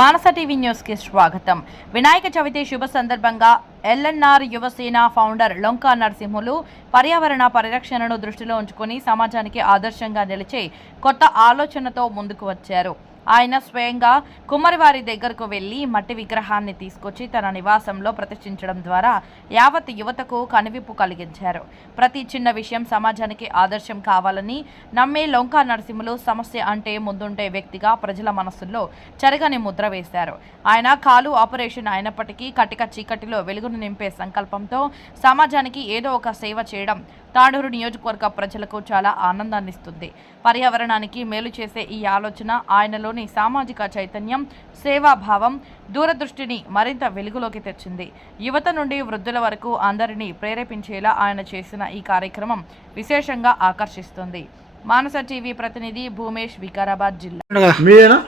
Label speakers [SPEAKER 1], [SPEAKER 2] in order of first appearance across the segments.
[SPEAKER 1] మానస TV న్యూస్కి స్వాగతం. వినాయక చవితి శుభ సందర్భంగా ఎల్ఎన్ఆర్ యువసేన ఫౌండర్ లొంకా నరసింహులు పర్యావరణ పరిరక్షణను దృష్టిలో ఉంచుకొని సమాజానికి ఆదర్శంగా నిలిచే కొత్త ఆలోచనతో ముందుకు వచ్చారు. ఆయన స్వయంగా కుమ్మరివారి దగ్గరకు వెళ్ళి మట్టి విగ్రహాన్ని తీసుకొచ్చి తన నివాసంలో ప్రతిష్ఠించడం ద్వారా యావత్ యువతకు కనువిప్పు కలిగించారు. ప్రతి చిన్న విషయం సమాజానికి ఆదర్శం కావాలని నమ్మే లొంకా నరసింహులు సమస్య అంటే ముందుంటే వ్యక్తిగా ప్రజల మనసుల్లో చెరగని ముద్ర వేశారు. ఆయన కాలు ఆపరేషన్ అయినప్పటికీ కటిక చీకటిలో వెలుగును నింపే సంకల్పంతో సమాజానికి ఏదో ఒక సేవ చేయడం తాడూరు నియోజకవర్గ ప్రజలకు చాలా ఆనందాన్నిస్తుంది. పర్యావరణానికి మేలు చేసే ఈ ఆలోచన ఆయనలో ఆయనలోని సామాజిక చైతన్యం సేవాభావం దూరదృష్టిని మరింత వెలుగులోకి తెచ్చింది. యువత నుండి వృద్ధుల వరకు అందరినీ ప్రేరేపించేలా ఆయన చేసిన ఈ కార్యక్రమం విశేషంగా ఆకర్షిస్తుంది. మానస టీవీ ప్రతినిధి భూమేష్ వికారాబాద్ జిల్లా.
[SPEAKER 2] మీరేనా?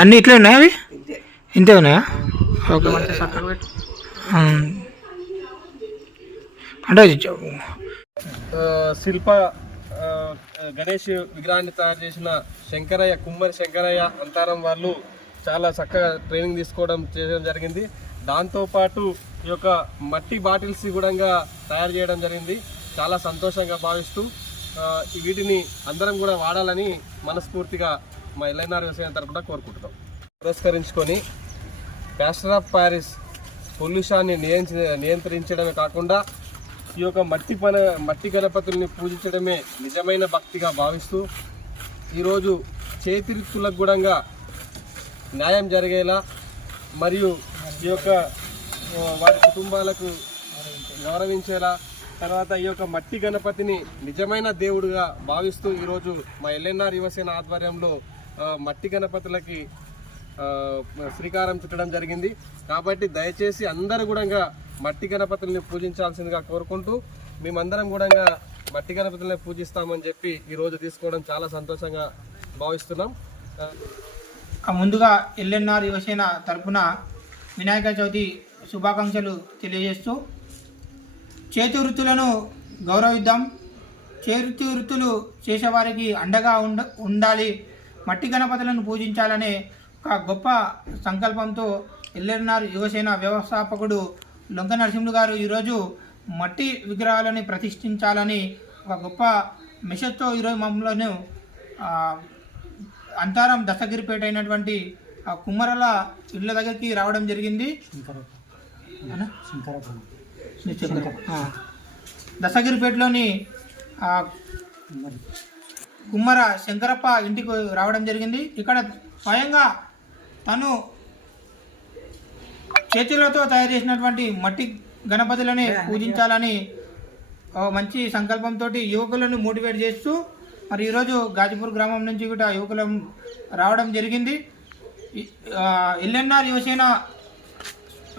[SPEAKER 3] అన్ని ఇట్లా ఉన్నాయా అవి? ఇంతే. ఉన్నాయా. అంటే
[SPEAKER 4] శిల్ప గణేష్ విగ్రహాన్ని తయారు చేసిన శంకరయ్య కుమ్మరి శంకరయ్య అంతారం వాళ్ళు చాలా చక్కగా ట్రైనింగ్ తీసుకోవడం చేయడం జరిగింది. దాంతోపాటు ఈ యొక్క మట్టి బాటిల్స్ కూడా తయారు చేయడం జరిగింది. చాలా సంతోషంగా భావిస్తూ వీటిని అందరం కూడా వాడాలని మనస్ఫూర్తిగా మా ఎల్ఎన్ఆర్ వ్యవసాయం తరపున కోరుకుంటున్నాం. పురస్కరించుకొని ప్యాస్టర్ ఆఫ్ ప్యారిస్ పొల్యూషాన్ని నియంత్రించడమే కాకుండా ఈ యొక్క మట్టి పన మట్టి గణపతుల్ని పూజించడమే నిజమైన భక్తిగా భావిస్తూ ఈరోజు చేతిరిత్తులకు కూడా న్యాయం జరిగేలా మరియు ఈ యొక్క వారి కుటుంబాలకు గౌరవించేలా తర్వాత ఈ యొక్క మట్టి గణపతిని నిజమైన దేవుడుగా భావిస్తూ ఈరోజు మా ఎల్ఎన్ఆర్ యువసేన ఆధ్వర్యంలో మట్టి గణపతులకి శ్రీకారం చుట్టడం జరిగింది. కాబట్టి దయచేసి అందరూ కూడా మట్టి గణపతుల్ని పూజించాల్సిందిగా కోరుకుంటూ మేమందరం కూడా మట్టి గణపతుల్ని పూజిస్తామని చెప్పి ఈరోజు తీసుకోవడం చాలా సంతోషంగా భావిస్తున్నాం.
[SPEAKER 3] ముందుగా ఎల్ఎన్ఆర్ యువసేన తరపున వినాయక చవితి శుభాకాంక్షలు తెలియజేస్తూ చేతి వృత్తులను గౌరవిద్దాం. చేతి వృత్తులు చేసేవారికి అండగా ఉండ ఉండాలి. మట్టి గణపతులను పూజించాలనే ఒక గొప్ప సంకల్పంతో ఎల్ఎన్ఆర్ యువసేన వ్యవస్థాపకుడు లొంక నరసింహులు గారు ఈరోజు మట్టి విగ్రహాలని ప్రతిష్ఠించాలని ఒక గొప్ప మెసేజ్తో ఈరోజు మమ్మల్ని అంతారం దశగిరిపేట అయినటువంటి ఆ కుమ్మరల ఇళ్ళ దగ్గరికి రావడం జరిగింది. దశగిరిపేటలోని కుమ్మర శంకరప్ప ఇంటికి రావడం జరిగింది. ఇక్కడ స్వయంగా తను చేతులతో తయారు చేసినటువంటి మట్టి గణపతులని పూజించాలని మంచి సంకల్పంతో యువకులను మోటివేట్ చేస్తూ మరి ఈరోజు గాజిపూర్ గ్రామం నుంచి కూడా యువకులం రావడం జరిగింది. ఎల్ఎన్ఆర్ యువసేన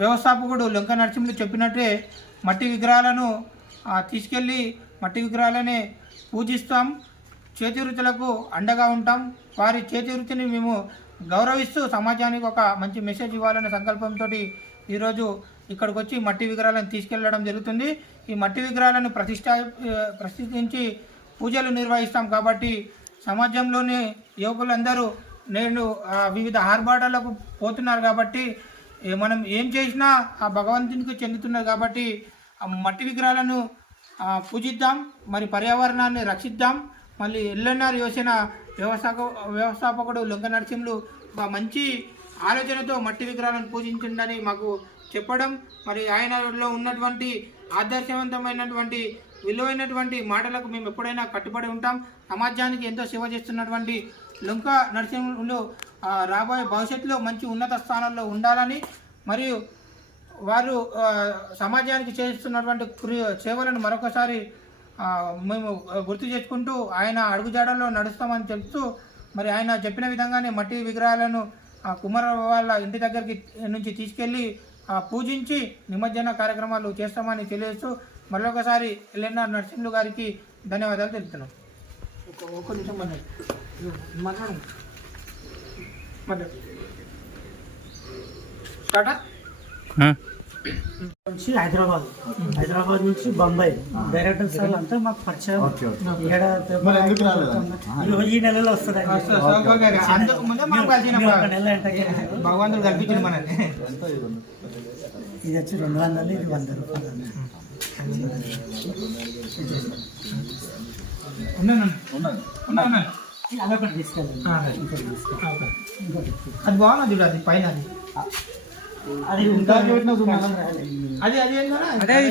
[SPEAKER 3] వ్యవస్థాపకుడు లొంక నరసింహులు చెప్పినట్టే మట్టి విగ్రహాలను తీసుకెళ్ళి మట్టి విగ్రహాలనే పూజిస్తాం. చేతి వృత్తులకు అండగా ఉంటాం. వారి చేతి వృత్తిని మేము గౌరవిస్తూ సమాజానికి ఒక మంచి మెసేజ్ ఇవ్వాలనే సంకల్పంతో ఈరోజు ఇక్కడికి వచ్చి మట్టి విగ్రహాలను తీసుకెళ్ళడం జరుగుతుంది. ఈ మట్టి విగ్రహాలను ప్రతిష్టా ప్రతిష్ఠించి పూజలు నిర్వహిస్తాం కాబట్టి సమాజంలోని యువకులందరూ నేను వివిధ ఆర్భాటాలకు పోతున్నారు కాబట్టి మనం ఏం చేసినా ఆ భగవంతునికి చెందుతున్నారు కాబట్టి ఆ మట్టి విగ్రహాలను పూజిద్దాం. మరి పర్యావరణాన్ని రక్షిద్దాం. మళ్ళీ ఎల్ఎన్ఆర్ యోచన వ్యవస్థాప వ్యవస్థాపకుడు లొంక నరసింహులు ఒక మంచి ఆలోచనతో మట్టి విగ్రహాలను పూజించిందని మాకు చెప్పడం మరి ఆయనలో ఉన్నటువంటి ఆదర్శవంతమైనటువంటి విలువైనటువంటి మాటలకు మేము ఎప్పుడైనా కట్టుబడి ఉంటాం. సమాజానికి ఎంతో సేవ చేస్తున్నటువంటి లొంక నరసింహులు రాబోయే భవిష్యత్తులో మంచి ఉన్నత స్థానంలో ఉండాలని మరియు వారు సమాజానికి చేస్తున్నటువంటి సేవలను మరొకసారి మేము గుర్తు చేసుకుంటూ ఆయన అడుగుజాడల్లో నడుస్తామని చెప్తూ మరి ఆయన చెప్పిన విధంగానే మట్టి విగ్రహాలను ఆ, కుమార వాళ్ళ ఇంటి దగ్గరికి నుంచి తీసుకెళ్ళి ఆ, పూజించి నిమజ్జన కార్యక్రమాలు చేస్తామని తెలియజేస్తూ మరొకసారి ఎల్ఎన్ఆర్ నరసింహులు గారికి ధన్యవాదాలు తెలుపుతున్నాం. ఒక నిమిషం మాట్లాడు. మాట్లాడు
[SPEAKER 5] నుంచి హైదరాబాద్. హైదరాబాద్ నుంచి బొంబాయి. డైరెక్టర్ సార్ అంతా మాకు పరిచయం. ఈడ
[SPEAKER 2] మరి ఎందుకు రాలేదా?
[SPEAKER 5] ఈ- నెలలో వస్తుంది.
[SPEAKER 3] భగవంతుడు కల్పించింది మనల్ని.
[SPEAKER 5] ఇది వచ్చి రెండు వందలు ఇది వంద రూపాయలు.
[SPEAKER 3] అది బాగున్నది అది పైన అది.
[SPEAKER 5] అది.
[SPEAKER 3] అది అది